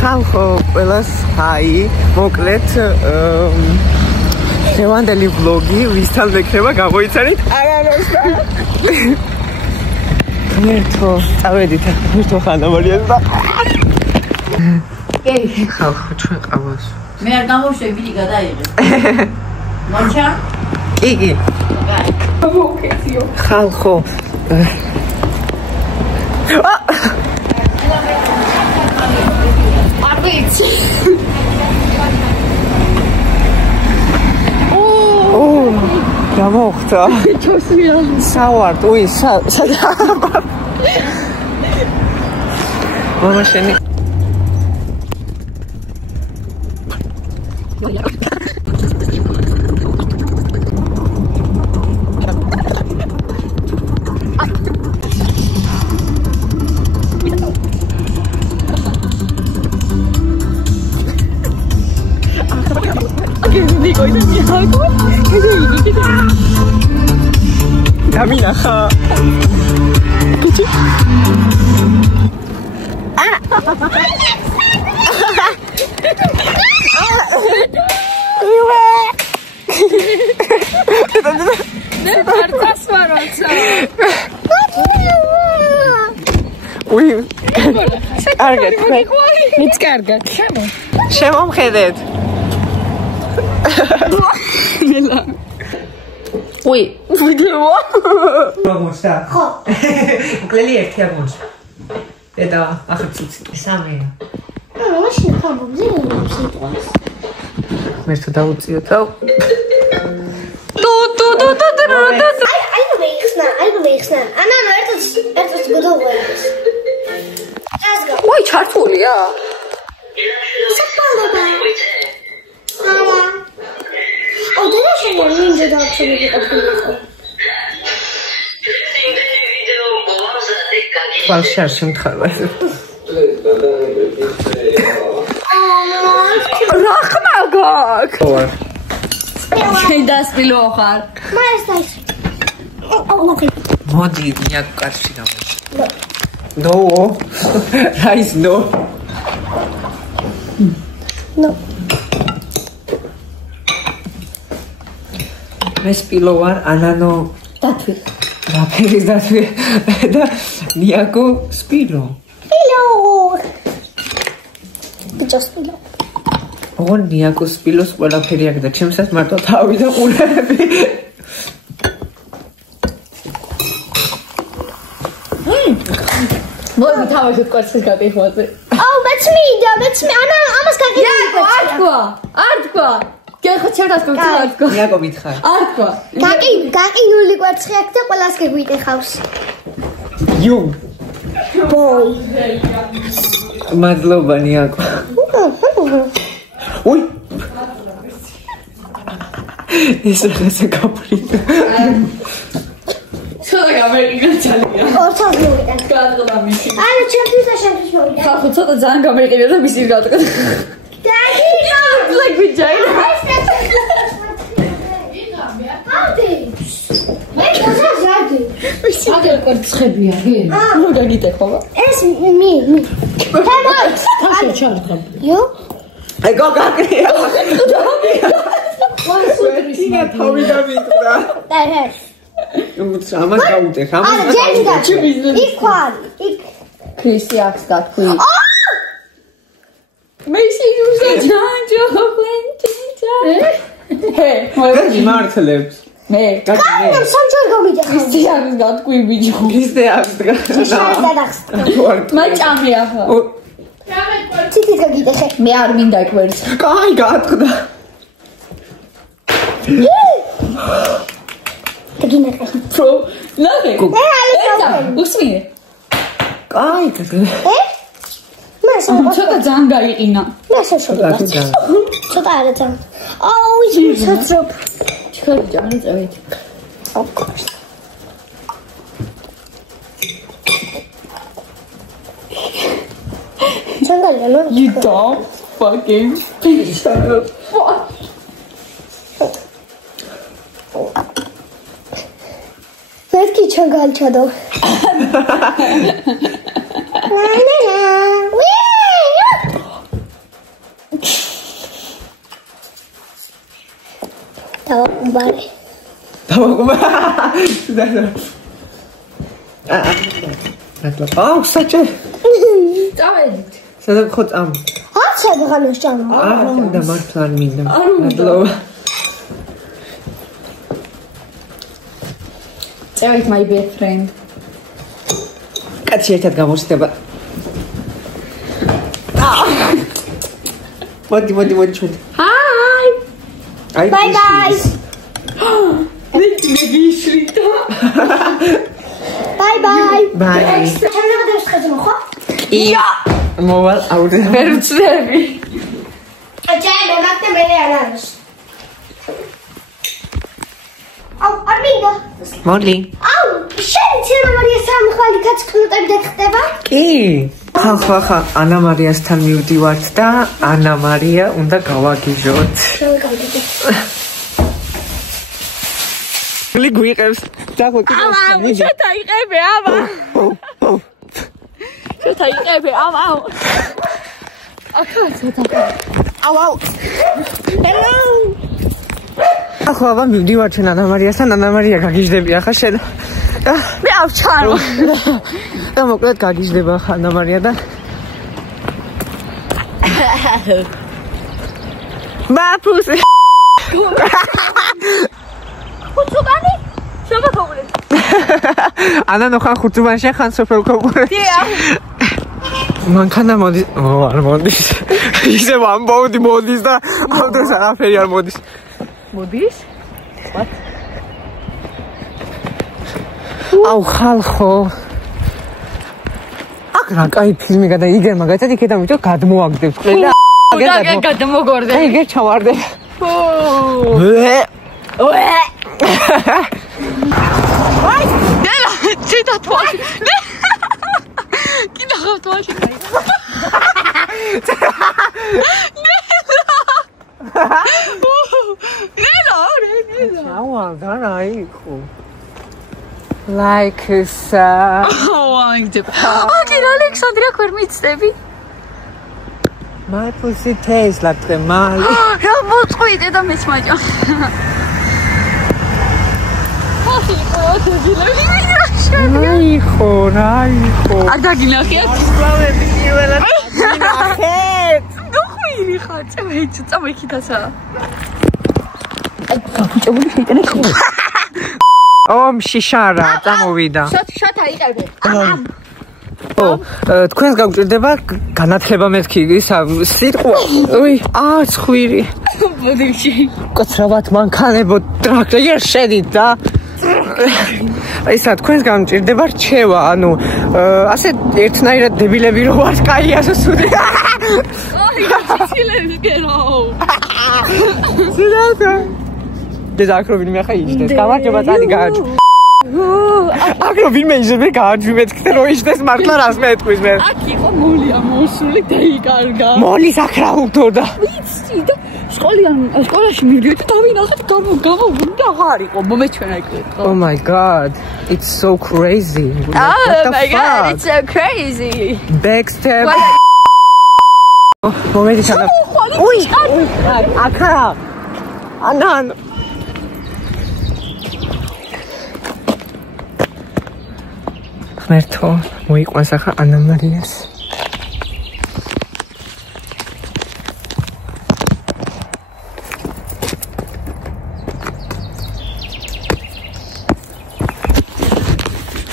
ხალხო, ყველას ჰაი, მოკლედ დღევანდელი ვლოგი ვისთან მექნება გამოიცანით? არანოსა. ღმერთო, წავედით, ღმერთო ხანამარიას და კი, ხალხო, ჩვენ ყავს. მე არ გამოშვები გადაიღე. მოჩა? კი. მოკეთიო. ხალხო. არ ვიცი. გამოხდა. ჩოსია. სავარდ, უი, სადაბარ. მამა შენი. Daminacha. Kici. Ne parças var orada. Uy. Argat. Nic kargat. შემომხედეთ. Mila. Uy, ვიდეოა. აღმოჩნდა? ხო. უკლელი ერთი აღმოჩნდა. და ახლა ცუცი. სამია. მაშინ ხამობზე ვიმსიტყვას. მერტო დაუწიოთ და აი მეიხსნა. ანა ერთად გოდოვარდეს. აზგა. უი, ჩართულია. საფალობა. ამა. და შემორი ინჯა დააჩვენე ყოფილიყო. ხალხი არ შემთხარვას. რა ხმა გაქვს? შენ დასპილო ხარ. მაესტაის. მოდი, ნიაკ კარში გამოჩ. No. Rice no. No. მე სპილო ვარ ანანო დათვი. რაფერის დათვი და ნიაკო სპილო. სპილო. ბიჭო სპილო. ო ნიაკო სპილოს ყველაფერი აქ და ჩემსაც მარტო თავი და ყურები. მოდი თავში კვერცხის გატეხოაზე. აუ მეცმი. ანა ამას გაგიყვე. არ თქვა. გეხო ჩერას გქონდა. ნიაკო მითხარ. არ თქვა. გაკინული კვერცხი აქვს და ყველას გეგვიტეხავს. You. Boy. მადლობა ნიაკო. უი. ეს რაღაცა გაფრინდა. ცოტა გამერიგა ძალიან. ორცას მოვიდა. გადაღლა მისი. არა ჩემთვის მოვიდა. ხახო ცოტა ძალიან გამერიგა და მისი გადაგა. დაგიღო. Like vagina. აგერ კვერცხებია, გე? ნუ გაგიტეხობა. ეს მი. თემოც. თაშა ჩარდგა. იო? ეგო გაკრია. ვასუტრისნა თავი დამიწყდა. დაჰე. ამას გაუტეხ, ამას ჯერ იქ ხარ. იქ. ქრისი აქვს დათქვი. მე შეიძლება ჯანჯო ხვენჭა. ჰე, მოდი მართლებს. მე კაი, სამჯერ გამიჯახავ. ქრისი არის დათქვი ბიჭო. ისე აქვს და. მაჭამი ახლა. ციტი გაგიტეხე. მე არ მინდა კვერცხი. კაი, გაატყდა. გინახე. პრო, ნახე. უსმინე. კაი, ცოტა ძალიან გაიყინა. ცოტა არა ძალიან. აუ, ის საცრობ. ჩქარი ჯანი წევით. Of course. You dumb fucking piece of fuck. Let's get your girl chado. დავაკუმბარე. აუ, საჭე. წავედით. სადაც ხო წამ. არ შეგღანოს ჭამა. და მართლა არ მინდა. მადლობა. წავედით my best friend. კაცი ერთად გამოსდება. მოდი ჩვენ. Hi. Bye bye. Bye bye. Bye. ჩამოვიდა დასხაზო ხო? მოვალ აუდე. ვერ ვწდები. აჭაი მოგაკეთე მე ანარს. აუ არმინდა. მოდი. აუ შენ ცერემონია სამხალი კაცკნუტები დაგხდება? კი. ხა ანა მარიასთან მივდივართ და ანა მარია უნდა გავაგიჟოთ. გვიყევს დაგო კიდე. შეთაიყებე ამა. შეთაიყებე ამა. აუ. Hello. ახლა აბა მივდივართ შენ ანა მარიასთან, ანა მარია გაგიჟდები ახლა შენ. მე ავჩარო. და მოკლედ გაგიჟდება ახლა ანა მარია და ბაფუსი. ხუცუბანი? შეგახურე. ანა ნახან ხუცუბანში ხან სოფელ კოპურე. დიახ. მანქანა მოდის. არ მოდის. ისე მოდის და ავტოს არაფერი არ მოდის. მოდის? აუ ხალხო. აქ რა კაი ფილმი გადაიგე მაგათად იქედა მითო გადმოაგდებს ყველა. გადმოგორდე. ეგერ ჩავარდე. Ay, nela, ce tatuaj? Cine a tatuaj? Nela. Aua, da ico. Like sa. Oh, angde. Din Alexandria Cormitstebi. My pussy tastes like the mal. Რა მოწყვიდე და მეც მაჭა. Raiko. არ დაგინახეთ? სლავები პირველად დაგინახეთ. ნუხვირი ხარ, წამეიქითასა. გაფუჭებული შეიტანე ხო? შიშარა წამოვიდა. შოთა იყებე. თქვენს გაგვჭირდება განათლება მეთქი სიტყვა. ხვირი. მოდიში. კაცრავად მანქანებო ტრაქტორი შედით და ისა თქვენს გამჭირდება რჩევა, ანუ ასე ერთნაირად დებილები რო ვართ, კაი ასე სუდი. აი, ცილებს გერაო. ცილებს. დედაქრო ვინმე ახლა იჯდეს. გამარჯობა წადი გააჩვი. აკრო ვინმე იჯდეს გააჩვი მეთქე რო იჯდეს მართლა რას მეტყვის მე. აქ იყო მოლი ამოსული დაიკარგა. მოლის აქ რა უქდოდა. ვიცი და სკოლაში მივიდით და დავინახეთ გამოგვიდა აღარ იყო მომეჩვენა იქ. Oh my god, it's so crazy. Oh my god, it's so crazy. Backstab. მომედი ჩადა. უი, აკრა. ანან. ღმერთო, მოიყვანს ახლა ანა მარიას.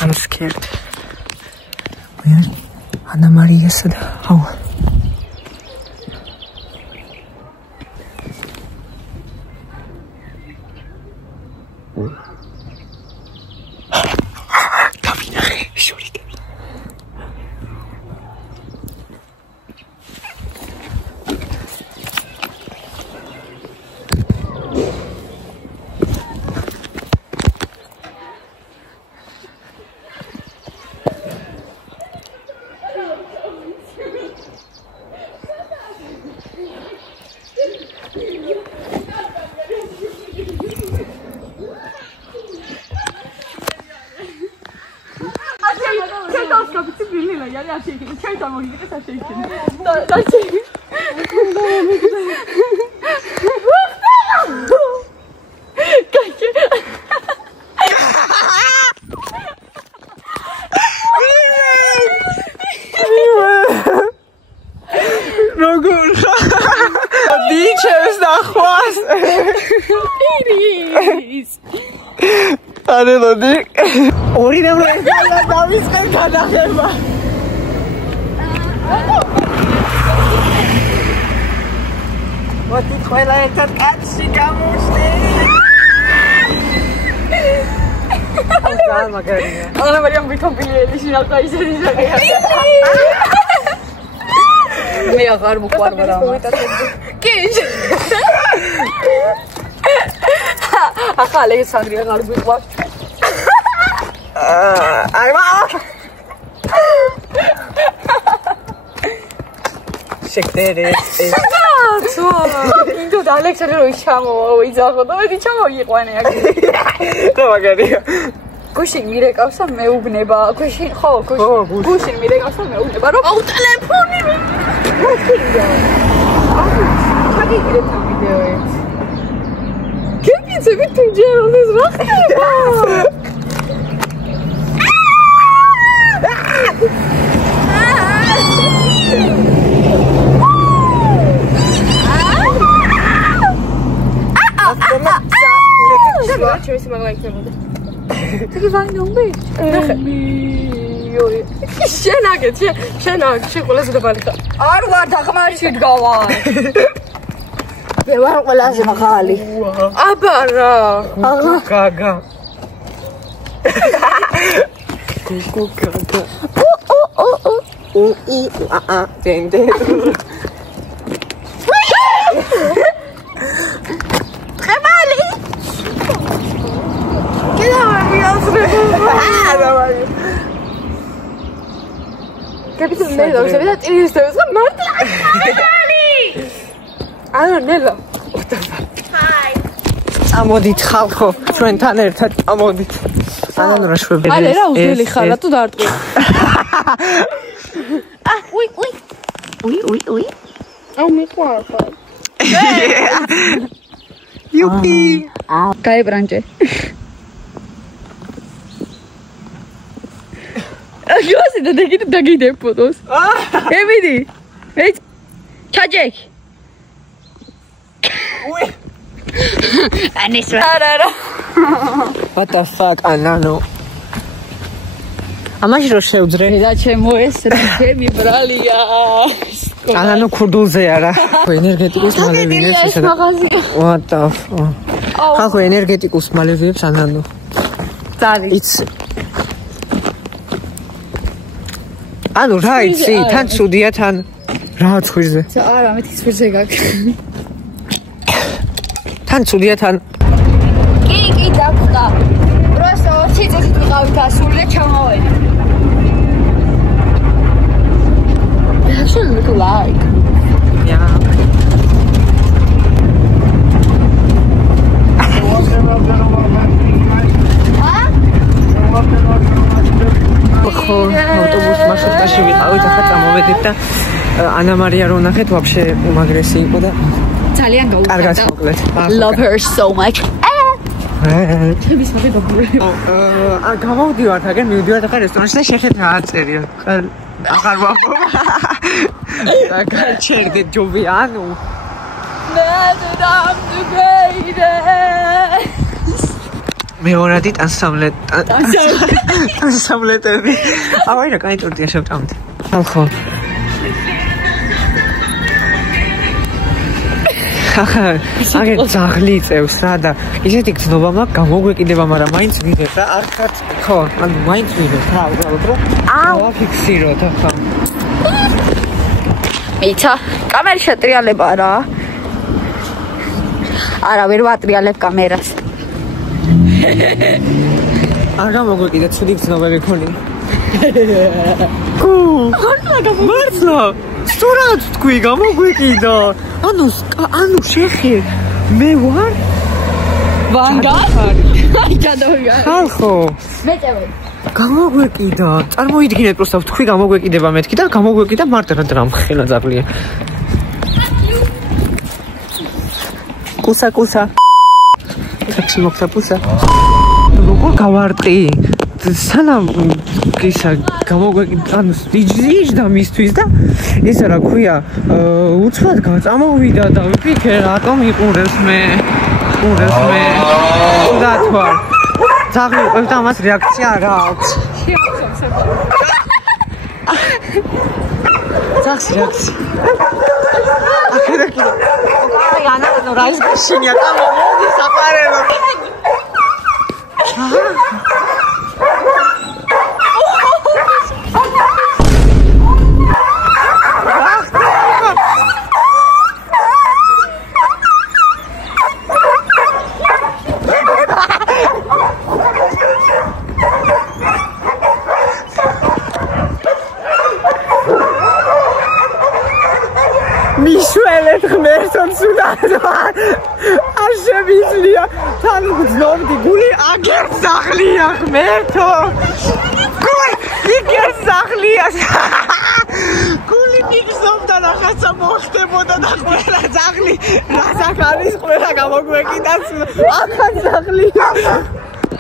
I'm scared. Where? Ana Maria said, how? როგორ დიჩევს და ხვას ირის არელოდი ორი დამრეცალა დავისყევ გადაღება მოდი ყველა ერთად კაცი გამოვშდი Ana Maria მვითომპილიელი შინალყა ისეთი ზაგია. მე აღარ მოყვარვარ ამას. კი. ახლა ალექსანდრე აღარ მიყვარ. აი მა. შეკტერე. ცო. ინდო ალექსანდრე რო ჩამოვა, ვიძახო და მე ჩამოიყვანე აქ. რა მაგარია. გუშინ მირეკავსა მეუბნება გუშინ ხო გუშინ მირეკავსა მეუბნება რომ აუ ტელეფონი ჩაგიგირეთ ამ ვიდეოებს გეგიცები თუ ჯეროდეს რა ხდება ჩემს მაგალითებოდი Teki vain non bitch. შენაგეთ შენ ყველაზე დაბალია. არ ვარ დაღმარში დგავარ. მე ვარ ყველაზე მაღალი. აბა რა. გაგა. კუკუ გაგა. ი ა დენდე. ხემალი. Capito Nella, lo sapete? Ti sto morta. Allora Nella. Hi. წამოდით ხალხო, ჩვენთან ერთად წამოდით. ანან რა შვებები. არა, რა უძველი ხარ, რატო დაარტყი? უი. აუ მიყვარ ხარ. იუპი. გაიბრანჭე. Yosi da dagide fotos. Emidi. Hey. Çajek. Uy. Anisra. Ara. What the fuck, Anano? Amash ro shevdzre. Da chemo es ra chemi bralия. Anano kurdulze ara. Energetikus maleviebs ისა. What the fuck? Ხალხო ენერგეტიკოს მალევიებს Anano. Წარი. Იცი. ანუ რა იცი, თან ცუდია თან რა ცხვირზე. არა, მე ცხვირზე გაქვს. თან ცუდია თან. კი, დაგვდა. Просто 20 წუთით ვიყავით ასული და ჩამოვედი. Actually look alike. Yeah. ხო, ავტობუს მარშრუტში ვიყავით, ახლა წამოვედით და ანა მარია რო ნახეთ, вообще უმაგრესი იყო და ძალიან გაუხდა. კარგად მოკლედ. Love her so much. ჩემის მაგე გაგურები. გამოვდივართ, აგერ მივდივართ ახლა რესტორანში და შეხედეთ რა აწერია. აღარ ვამბობ. აგარ ჩერდე ჯობი ანუ. მეორადი ანსამბლეტები. აი რა კაი ტორტია შევტავთ. ხო. აგერ ძაღლი წევს რა და ისეთი გზნობა მაქვს გამოგვეკიდება, მაგრამ მაინც ვიდეთ რა, არქაც ხო, ანუ მაინც ვიდეთ რა, უბრალოდ რომ ავაფიქსიროთ ახლა. მიცა, კამერის შეტრიალება რა. არა, ვერ ვატრიალებ კამერას. არა მოგვეკიდა ცუდი გზნობები ქონი. მართლა სწორად თქვი გამოგვეკიდა. ანუ შეხე მე ვარ ვანგა? აი გადავიგა. ხალხო მე წევრი. გამოგვეკიდა. წარმოიდგინეთ პროსტა თქვი გამოგვეკიდება მეთქი და გამოგვეკიდა მარტო რა დრამხელა ძაღლია. კუსა. ტაქსი მოხდა პუსა. როგორ გავარტყი? სანამ ისა გამოგვეკიდა იჯდა მისთვის და ისა რა ქვია უცბად გაწამოვიდა და ვიფიქრე რატომ იყურებს მე დათვალ ძაღლი უყევდა ამას რეაქცია რა აქვს ძაღს რეაქცია ახედა ანა რა ის გაშინია გამოდი საყარელო მიშველეთ ღმერთს უდადო არ შემიძლია თან გძნობდი გული აგერ სახლია ღმერთო გული სახლია გული მიგზობდა რაღაცა მოხდებოდა და ყველა ძაღლი რასაკ არის ყველა გამოგვეკიდა ახალ სახლია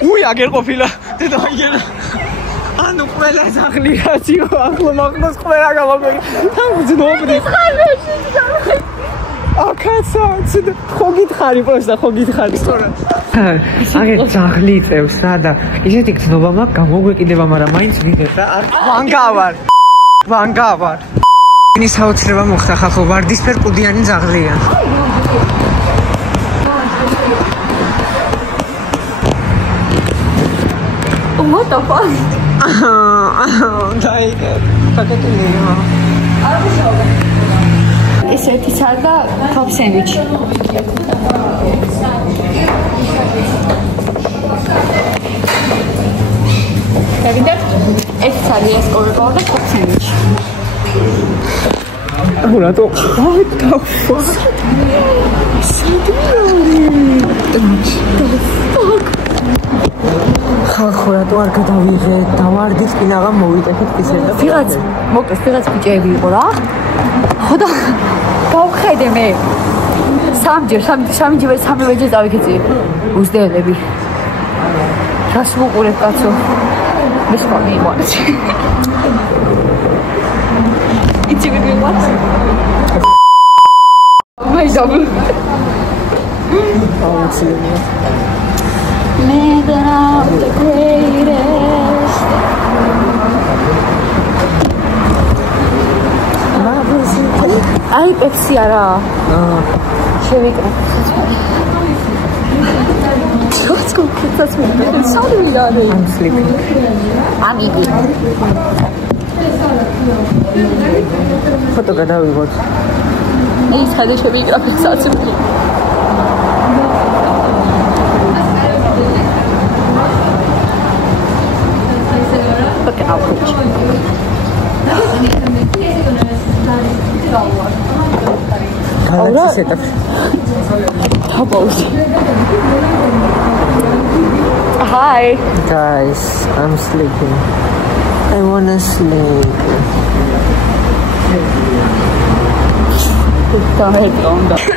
უი აგერ ყოფილა დედა აგერა ანუ ყველა სახლი რაც იყო ახლო მაღლოს ყველა გამოგვეკიდა თან გძნობდი აკაცა ხო გითხარი პროსტა ხო გითხარი სწორად აგერ ძაღლი წევსა და ისეთი გძნობა მაქვს გამოგვეკიდება მაგრამ მაინც ვიდეთ რა არ ვანგავარ ის საოცრება მოხდა ხალხო ვარდისფერ კუდიანი ძაღლია what the fuck დაიგე საკეთილია ეს ერთი სადა top sandwich. Davide, ეს არის escortable და top sandwich. Ora to. What the fuck? ხალხურა თუ არ გადავიღე დავარდის კინაღა მოვიტეხეთ ისე და ვიღაც მოკლეს ვიღაც ბიჭები იყო რა ხო და გავხედე მე სამჯერ დავიქეცი უზდელები რას მოყურებ კაცო მე სხვა მიყვარს იცი მე მიყვარს მაიზაბლ აუცილებლად Made out the greatest. Ai Pepsi ara. Shevika. What's going on? That's me. Sorry, darling. I'm sleeping. I'm eating. Photo gadawi got. Is hada Shevika Pepsi. Look at our coach. Hi. Guys, I'm sleeping. I wanna sleep.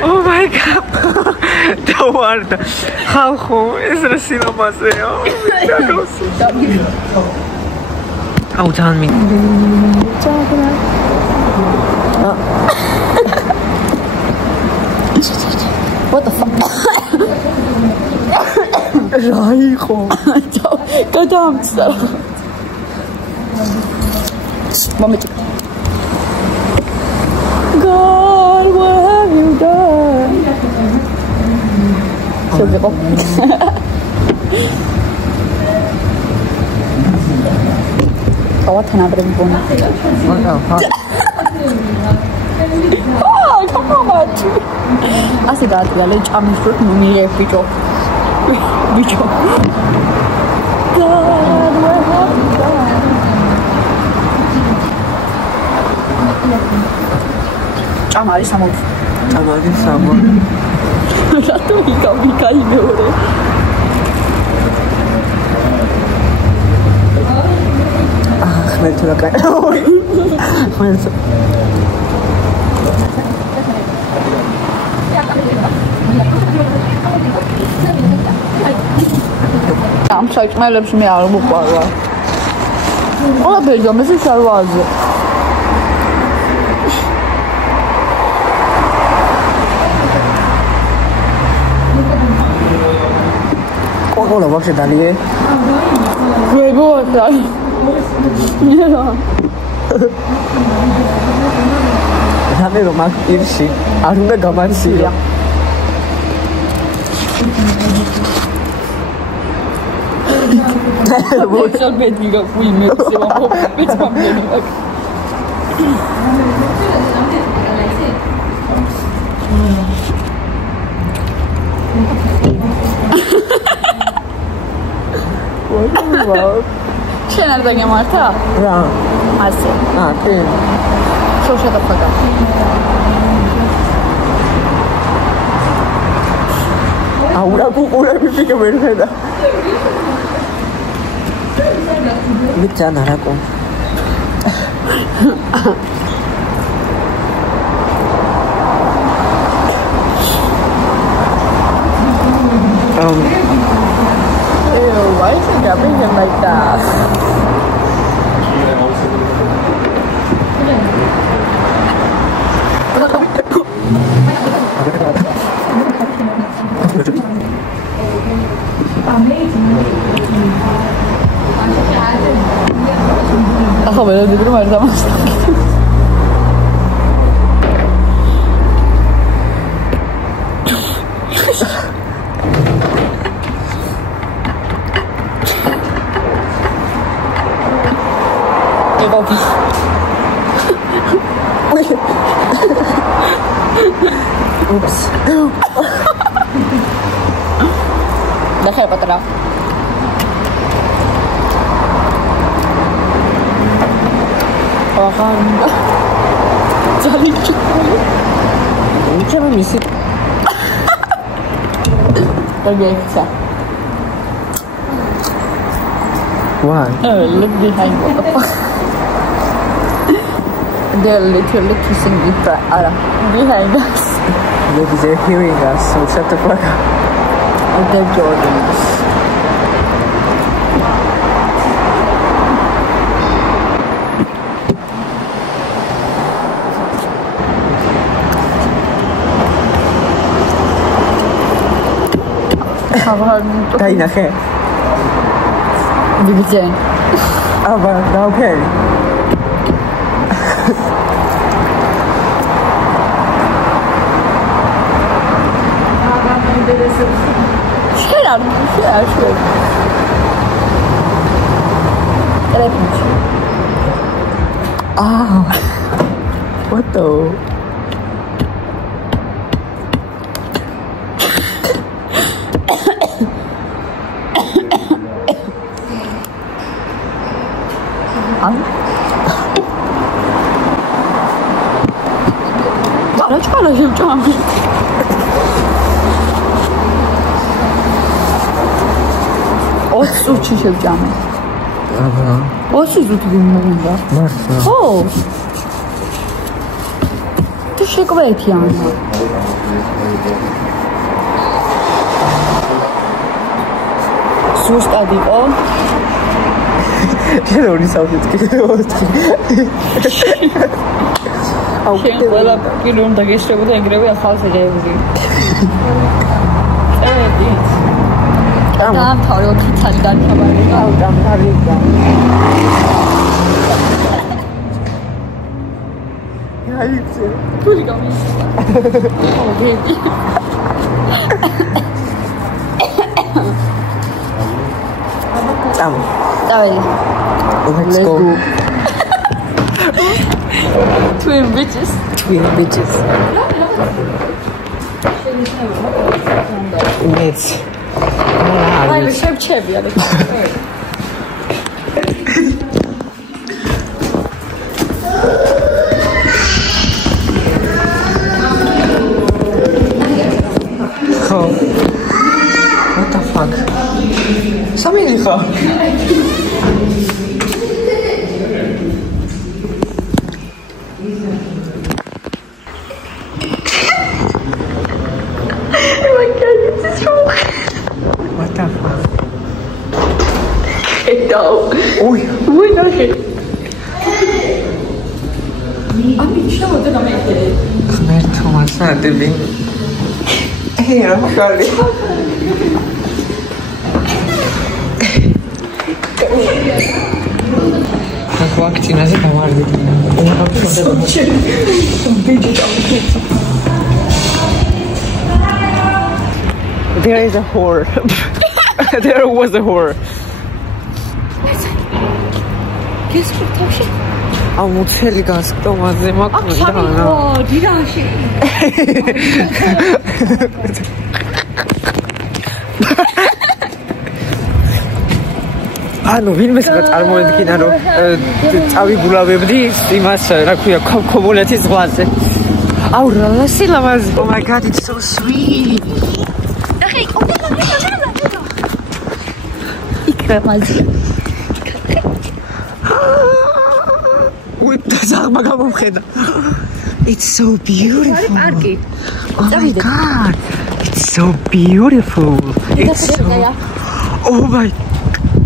Oh my god. Don't worry. How home is the cinema? Oh, tell me. What the fuck? Raiho. Get down, sir. Moment. God, what have you done? So what can I bring for you? Oh, come on. I said that village. I'm sure you need a video. God, where have you gone? Chamari someone. Rato Mika ignore. Smell to the guy. ამ საჭმელებს მე არ მოყვარვა. ყველაფერი გამეს შარვაზე. Coca-Cola вообще дали. Грейбота. Раме ромак ирში არ უნდა გამაცია. Вот опять никакой микс, я вам опять проблема. Вау. შენ არ დაგემართა? რა? ასე. კი. შოშა დაფაგა. აურა კუკურები ფიქე ვერ ხედა. მიწან არაკო. Why is it dubbing him like that? Ako ba? Hindi ko naman tama. Oops. Dahil patara. Jali chukuli. Uncha me misi. Terbiasa. Why? Oh, look behind what the fuck. They're literally kissing behind us. Maybe they're hearing us, so shut the fuck up. Oh, they're Jordans. Tay na khe. Bibigyan. Aba, okay. Shut Ah, what the? Çala yapacağım. O su yapacağım. O su tutduğum da. Nasıl? Oh. Teşekkür ederim. Sus tadi o. Şöyle onu savundu. ყველა პირი უნდა გეშრებოდა ეგრევე ახალს ეჯებოდი. წევედი. დაამთავრე 4 წელი განთავარი. დამთავრდა. აიცი. გული გამიშვა. ოგედი. წამ. დავედი. Let's go. Twin bitches. Yes. Ay, bir şey bir yani. What the fuck? Something is wrong. What the fuck? ხედავ. უი ნახე. ამი ჩავდა გამეთერე. ღმერთო მასადები. რა მაგარი. ვაქცინაზე დავარდით. There is a whore. There was a whore. Kes kurtarşı. ამოცელი გასტომაზე მაქვს და დირაში. ანუ ვინმე წარმოედგინა რომ წავიგულავებდი იმას რა ქვია კომუნეთის ზღვაზე. აუ რა სილამაზი. Oh my god, it's so sweet. ნახე, იქრა მაზი. With the zagma გამომხედა. It's so beautiful. პარკი. Oh my god. It's so beautiful. It's so Oh my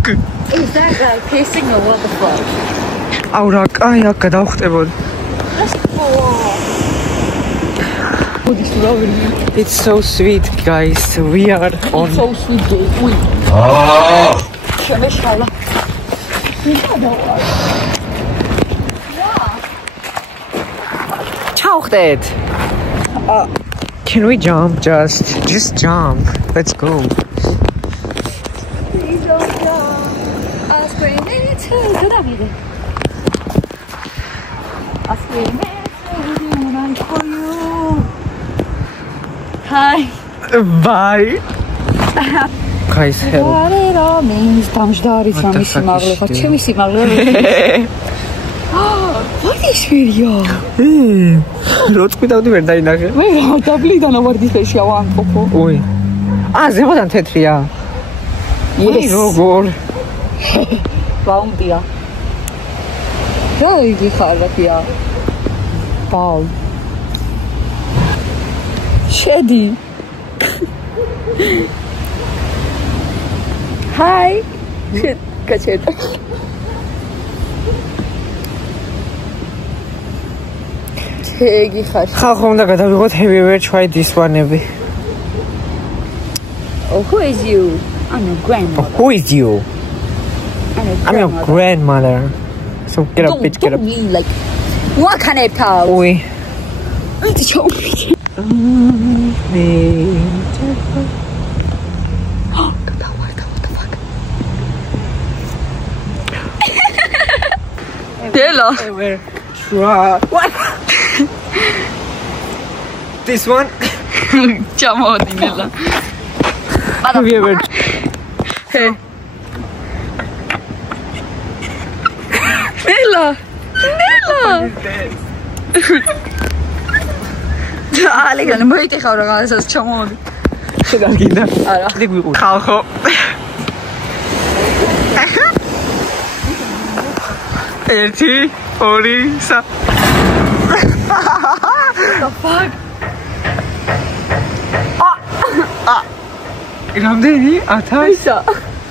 god. Is that like facing a waterfall? აუ რა კაია გადავხტებოდი. It's so sweet guys. We are on So sweet day. Uy. შემეშალა. ჩავხტეთ. Can we jump just jump. Let's go. Hi. Bye. Guys, help. What it all means. დამჯდარიც ამის სიმაღლე ხარ. ჩემი სიმაღლე. What is video? რო წვიდავდი ვერ დაინახე. მე რა დაბლიდან ავარდი ხეში ავანყოფო. უი. ზემოდან თეთრია. Yes. როგორ? ბაუნდია. რა იგი ხარაფია? ბაუ. შედი. Hi. კაჩეტა. შეგი ხარ. ხალხო უნდა გადავიღოთ have you ever tried this one-ები? Oh, who is you? I'm your grandmother. Who is you? I'm your grandmother. So get up, bitch, get up. Don't mean like what kind of talk? Uy. It's joking. Dela. Try. What? This one? Chamodi Nela. Have you ever? Hey. Nela. ალეგან მოიტეხავ რაღაცას ჩამოვდი. შედაგინდა. არა. ლიგვიყური. ხალხო. ერთი, ორი, სა. The fuck? რამდენი? 1000? ისა.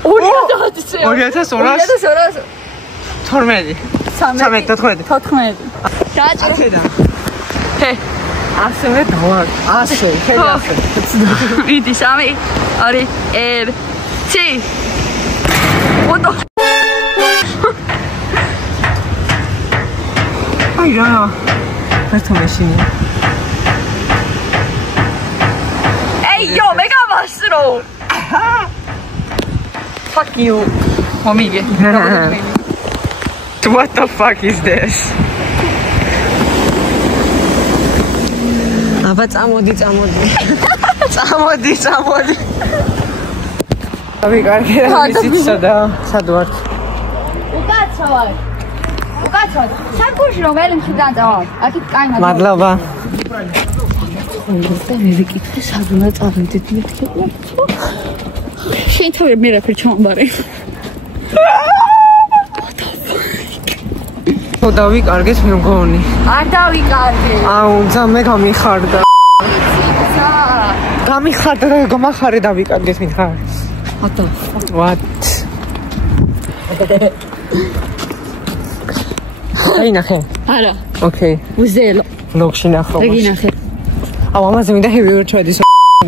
2000. 2200. 12. 13. 14. დაჭრე. ჰე. ასევე დავარ. 100. ხელასე. ვიდი 3, 2, 1. What? აი რა. ფერთო მეშინი. Hey, yo, mega masro. Fuck you. Momige. What the fuck is this? აბა წამოდი. წამოდი. ავიგარგე რა ვიცი სად ვარ? უკაცრავ. საგურში რომ ვერ მშვიდან წავალ. აქეთ კაი მადლობა. და მე ვიკითხე სად უნდა წავედით მეთქე. შენ თავი მე რაფერ ჩამბარე. ხო დავიკარგეთ მე მგონი. არ დავიკარგე. აუ ძამე გამიხარდა. გამიხარდა და გამახარე დავიკარგეთ მითხარ. ატო. What? აი ნახე. არა. ოკეი. უზელო. ლოგში ნახო. ეგი ნახე. აუ ამაზე მინდა ჰევი ვერ ჩვედის.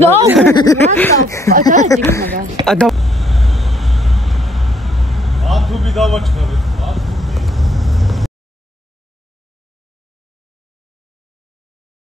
ნო. ადა. ადა. ათუბი დავაჭ